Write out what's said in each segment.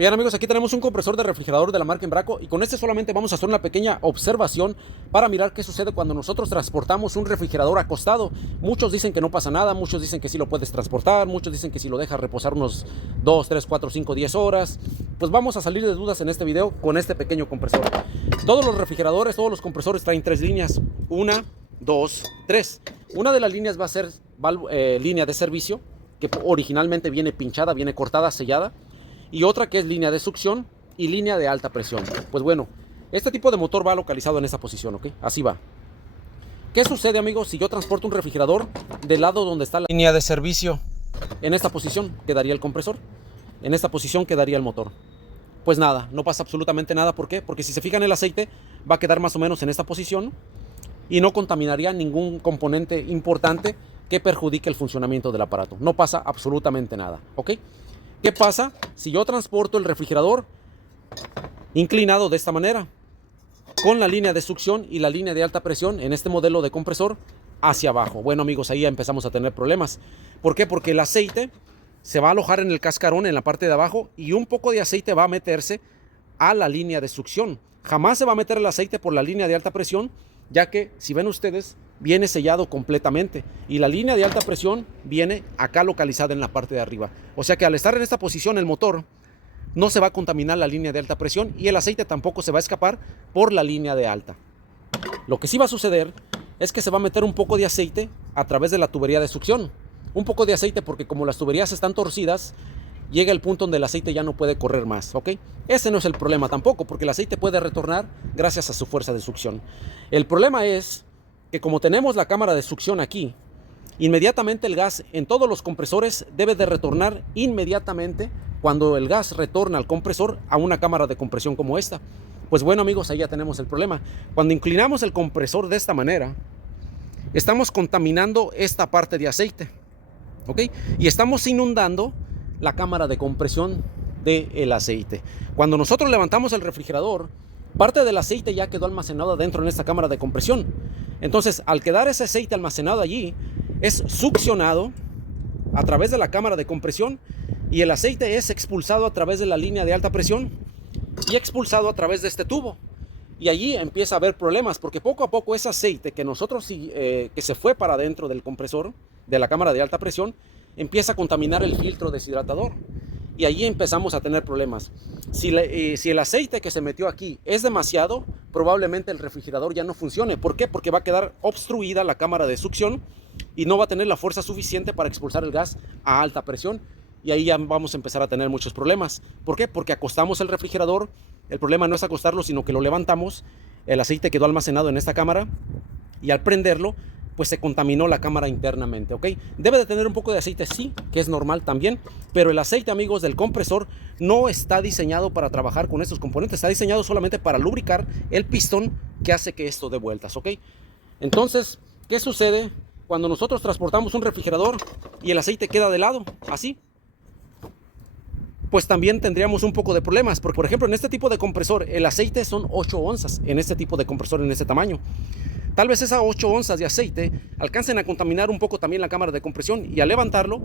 Bien amigos, aquí tenemos un compresor de refrigerador de la marca Embraco y con este solamente vamos a hacer una pequeña observación para mirar qué sucede cuando nosotros transportamos un refrigerador acostado. Muchos dicen que no pasa nada, muchos dicen que sí lo puedes transportar, muchos dicen que si lo dejas reposar unos 2, 3, 4, 5, 10 horas. Pues vamos a salir de dudas en este video con este pequeño compresor. Todos los refrigeradores, todos los compresores traen tres líneas, una, dos, tres. Una de las líneas va a ser línea de servicio, que originalmente viene pinchada, viene cortada, sellada. Y otra que es línea de succión y línea de alta presión. Pues bueno, este tipo de motor va localizado en esta posición, ¿ok? Así va. ¿Qué sucede, amigos, si yo transporto un refrigerador del lado donde está la línea de servicio? En esta posición quedaría el compresor, en esta posición quedaría el motor. Pues nada, no pasa absolutamente nada. ¿Por qué? Porque si se fijan, el aceite va a quedar más o menos en esta posición y no contaminaría ningún componente importante que perjudique el funcionamiento del aparato. No pasa absolutamente nada, ¿ok? ¿Qué pasa si yo transporto el refrigerador inclinado de esta manera, con la línea de succión y la línea de alta presión en este modelo de compresor hacia abajo? Bueno amigos, ahí ya empezamos a tener problemas. ¿Por qué? Porque el aceite se va a alojar en el cascarón en la parte de abajo y un poco de aceite va a meterse a la línea de succión. Jamás se va a meter el aceite por la línea de alta presión, ya que si ven ustedes, viene sellado completamente y la línea de alta presión viene acá localizada en la parte de arriba. O sea que al estar en esta posición el motor no se va a contaminar la línea de alta presión y el aceite tampoco se va a escapar por la línea de alta. Lo que sí va a suceder es que se va a meter un poco de aceite a través de la tubería de succión. Un poco de aceite porque como las tuberías están torcidas, llega el punto donde el aceite ya no puede correr más, ¿ok? Ese no es el problema tampoco, porque el aceite puede retornar gracias a su fuerza de succión. El problema es que como tenemos la cámara de succión aquí, inmediatamente el gas en todos los compresores debe de retornar inmediatamente cuando el gas retorna al compresor a una cámara de compresión como esta. Pues bueno amigos, ahí ya tenemos el problema. Cuando inclinamos el compresor de esta manera, estamos contaminando esta parte de aceite, ¿ok? Y estamos inundando la cámara de compresión del aceite. Cuando nosotros levantamos el refrigerador, parte del aceite ya quedó almacenado dentro en esta cámara de compresión. Entonces, al quedar ese aceite almacenado allí, es succionado a través de la cámara de compresión y el aceite es expulsado a través de la línea de alta presión y expulsado a través de este tubo. Y allí empieza a haber problemas porque poco a poco ese aceite que que se fue para adentro del compresor, de la cámara de alta presión, empieza a contaminar el filtro deshidratador y allí empezamos a tener problemas. Si el aceite que se metió aquí es demasiado, probablemente el refrigerador ya no funcione. ¿Por qué? Porque va a quedar obstruida la cámara de succión y no va a tener la fuerza suficiente para expulsar el gas a alta presión y ahí ya vamos a empezar a tener muchos problemas. ¿Por qué? Porque acostamos el refrigerador. El problema no es acostarlo, sino que lo levantamos, el aceite quedó almacenado en esta cámara y al prenderlo pues se contaminó la cámara internamente, ¿ok? Debe de tener un poco de aceite, sí, que es normal también, pero el aceite, amigos, del compresor no está diseñado para trabajar con estos componentes, está diseñado solamente para lubricar el pistón que hace que esto dé vueltas, ¿ok? Entonces, ¿qué sucede cuando nosotros transportamos un refrigerador y el aceite queda de lado, así? Pues también tendríamos un poco de problemas, porque por ejemplo en este tipo de compresor el aceite son 8 onzas, en este tipo de compresor, en este tamaño. Tal vez esas 8 onzas de aceite alcancen a contaminar un poco también la cámara de compresión y al levantarlo,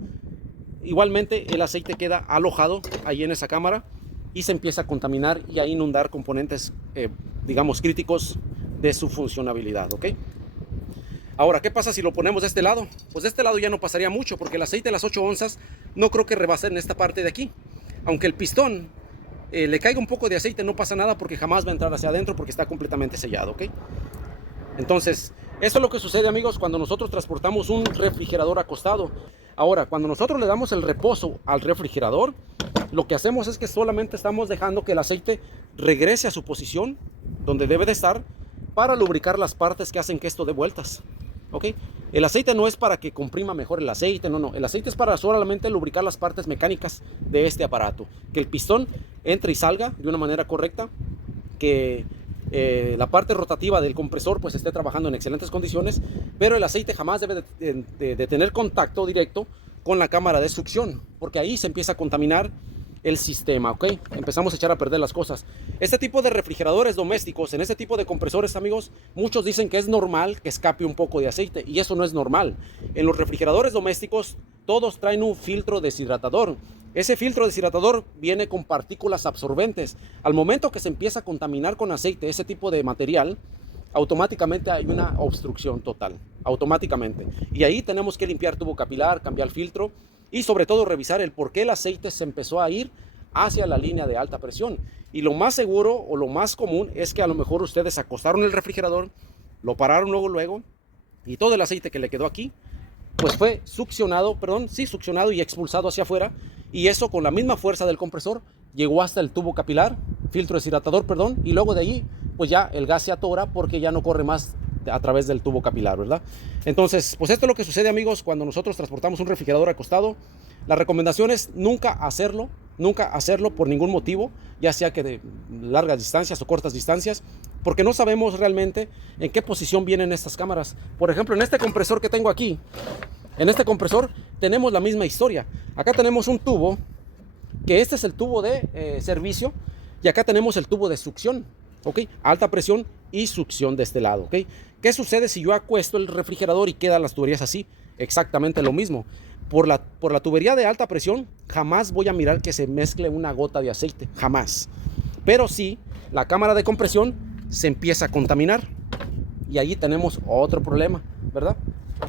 igualmente el aceite queda alojado ahí en esa cámara y se empieza a contaminar y a inundar componentes, digamos, críticos de su funcionabilidad, ¿ok? Ahora, ¿qué pasa si lo ponemos de este lado? Pues de este lado ya no pasaría mucho porque el aceite de las 8 onzas no creo que rebase en esta parte de aquí. Aunque el pistón le caiga un poco de aceite, no pasa nada porque jamás va a entrar hacia adentro porque está completamente sellado, ¿ok? Entonces, eso es lo que sucede, amigos, cuando nosotros transportamos un refrigerador acostado. Ahora, cuando nosotros le damos el reposo al refrigerador, lo que hacemos es que solamente estamos dejando que el aceite regrese a su posición donde debe de estar para lubricar las partes que hacen que esto dé vueltas, ¿ok? El aceite no es para que comprima mejor el aceite, no. El aceite es para solamente lubricar las partes mecánicas de este aparato. Que el pistón entre y salga de una manera correcta, que la parte rotativa del compresor pues esté trabajando en excelentes condiciones, pero el aceite jamás debe de tener contacto directo con la cámara de succión, porque ahí se empieza a contaminar el sistema, ¿ok? Empezamos a echar a perder las cosas. Este tipo de refrigeradores domésticos, en este tipo de compresores, amigos, muchos dicen que es normal que escape un poco de aceite, y eso no es normal. En los refrigeradores domésticos, todos traen un filtro deshidratador. Ese filtro deshidratador viene con partículas absorbentes. Al momento que se empieza a contaminar con aceite ese tipo de material, automáticamente hay una obstrucción total, automáticamente. Y ahí tenemos que limpiar tubo capilar, cambiar el filtro y sobre todo revisar el por qué el aceite se empezó a ir hacia la línea de alta presión. Y lo más seguro o lo más común es que a lo mejor ustedes acostaron el refrigerador, lo pararon luego y todo el aceite que le quedó aquí pues fue succionado y expulsado hacia afuera, y eso con la misma fuerza del compresor llegó hasta el tubo capilar, filtro deshidratador, y luego de ahí pues ya el gas se atora porque ya no corre más a través del tubo capilar, ¿verdad? Entonces, pues esto es lo que sucede, amigos, cuando nosotros transportamos un refrigerador acostado. La recomendación es nunca hacerlo por ningún motivo, ya sea que de largas distancias o cortas distancias, porque no sabemos realmente en qué posición vienen estas cámaras. Por ejemplo, en este compresor que tengo aquí, en este compresor tenemos la misma historia. Acá tenemos un tubo, que este es el tubo de servicio, y acá tenemos el tubo de succión, ¿ok? Alta presión y succión de este lado, ¿ok? ¿Qué sucede si yo acuesto el refrigerador y quedan las tuberías así? Exactamente lo mismo. Por la tubería de alta presión jamás voy a mirar que se mezcle una gota de aceite, jamás. Pero sí, la cámara de compresión se empieza a contaminar y ahí tenemos otro problema, ¿verdad?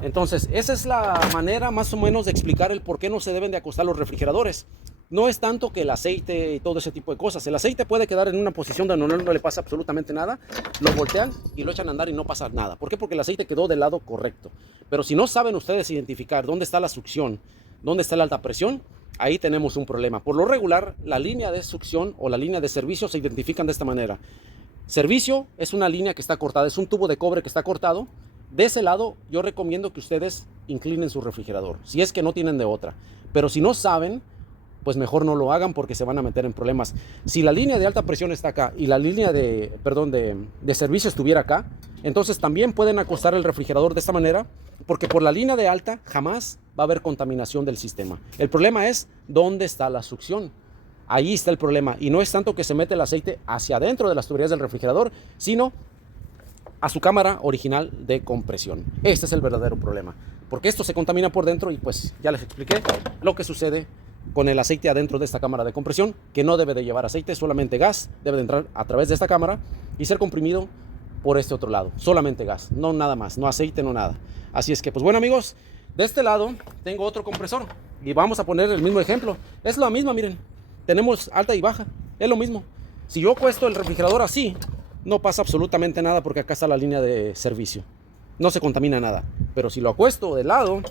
Entonces, esa es la manera más o menos de explicar el por qué no se deben de acostar los refrigeradores. No es tanto que el aceite y todo ese tipo de cosas. El aceite puede quedar en una posición donde no le pasa absolutamente nada. Lo voltean y lo echan a andar y no pasa nada. ¿Por qué? Porque el aceite quedó del lado correcto. Pero si no saben ustedes identificar dónde está la succión, dónde está la alta presión, ahí tenemos un problema. Por lo regular, la línea de succión o la línea de servicio se identifican de esta manera. Servicio es una línea que está cortada, es un tubo de cobre que está cortado. De ese lado, yo recomiendo que ustedes inclinen su refrigerador, si es que no tienen de otra. Pero si no saben, pues mejor no lo hagan porque se van a meter en problemas. Si la línea de alta presión está acá y la línea de servicio estuviera acá, entonces también pueden acostar el refrigerador de esta manera, porque por la línea de alta jamás va a haber contaminación del sistema. El problema es dónde está la succión. Ahí está el problema, y no es tanto que se mete el aceite hacia adentro de las tuberías del refrigerador, sino a su cámara original de compresión. Este es el verdadero problema, porque esto se contamina por dentro y pues ya les expliqué lo que sucede con el aceite adentro de esta cámara de compresión, que no debe de llevar aceite, solamente gas, debe de entrar a través de esta cámara y ser comprimido por este otro lado, solamente gas, no nada más, no aceite, no nada. Así es que pues bueno, amigos, de este lado tengo otro compresor y vamos a poner el mismo ejemplo. Es la misma, miren, tenemos alta y baja, es lo mismo. Si yo acuesto el refrigerador así, no pasa absolutamente nada porque acá está la línea de servicio, no se contamina nada. Pero si lo acuesto de lado,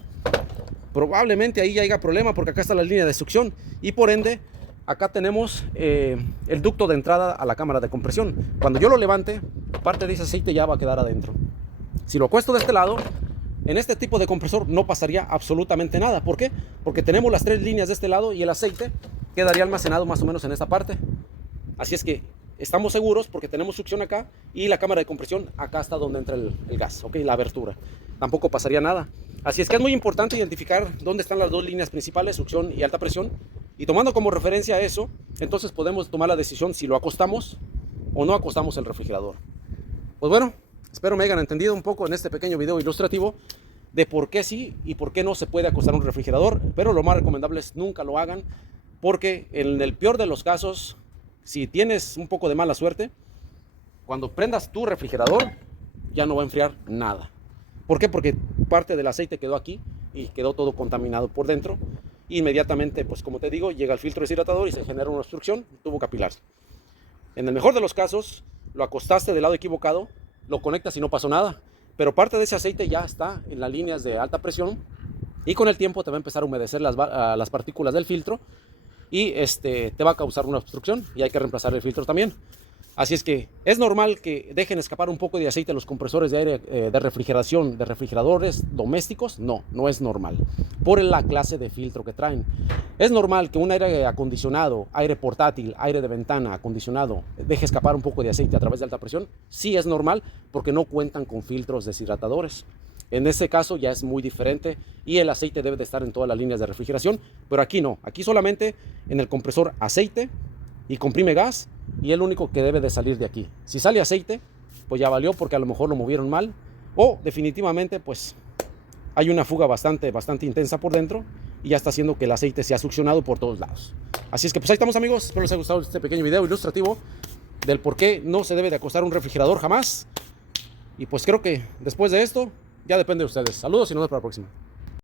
probablemente ahí ya haya problema porque acá está la línea de succión y por ende acá tenemos el ducto de entrada a la cámara de compresión. Cuando yo lo levante, parte de ese aceite ya va a quedar adentro. Si lo acuesto de este lado, en este tipo de compresor no pasaría absolutamente nada. ¿Por qué? Porque tenemos las tres líneas de este lado y el aceite quedaría almacenado más o menos en esta parte. Así es que estamos seguros porque tenemos succión acá y la cámara de compresión acá está donde entra el gas, ¿ok? La abertura. Tampoco pasaría nada. Así es que es muy importante identificar dónde están las dos líneas principales, succión y alta presión. Y tomando como referencia eso, entonces podemos tomar la decisión si lo acostamos o no acostamos el refrigerador. Pues bueno, espero me hayan entendido un poco en este pequeño video ilustrativo de por qué sí y por qué no se puede acostar un refrigerador. Pero lo más recomendable es nunca lo hagan, porque en el peor de los casos, si tienes un poco de mala suerte, cuando prendas tu refrigerador ya no va a enfriar nada. ¿Por qué? Porque parte del aceite quedó aquí y quedó todo contaminado por dentro. Inmediatamente, pues como te digo, llega el filtro deshidratador y se genera una obstrucción, tubo capilar. En el mejor de los casos, lo acostaste del lado equivocado, lo conectas y no pasó nada. Pero parte de ese aceite ya está en las líneas de alta presión y con el tiempo te va a empezar a humedecer las partículas del filtro y te va a causar una obstrucción y hay que reemplazar el filtro también. Así es que es normal que dejen escapar un poco de aceite los compresores de aire de refrigeración de refrigeradores domésticos. No, no es normal, por la clase de filtro que traen. Es normal que un aire acondicionado, aire portátil, aire de ventana acondicionado deje escapar un poco de aceite a través de alta presión. Sí es normal porque no cuentan con filtros deshidratadores. En ese caso ya es muy diferente y el aceite debe de estar en todas las líneas de refrigeración, pero aquí no, aquí solamente en el compresor aceite y comprime gas, y es lo único que debe de salir de aquí. Si sale aceite, pues ya valió, porque a lo mejor lo movieron mal, o definitivamente pues hay una fuga bastante intensa por dentro y ya está haciendo que el aceite sea succionado por todos lados. Así es que pues ahí estamos, amigos. Espero les haya gustado este pequeño video ilustrativo del por qué no se debe de acostar un refrigerador jamás. Y pues creo que después de esto ya depende de ustedes. Saludos y nos vemos para la próxima.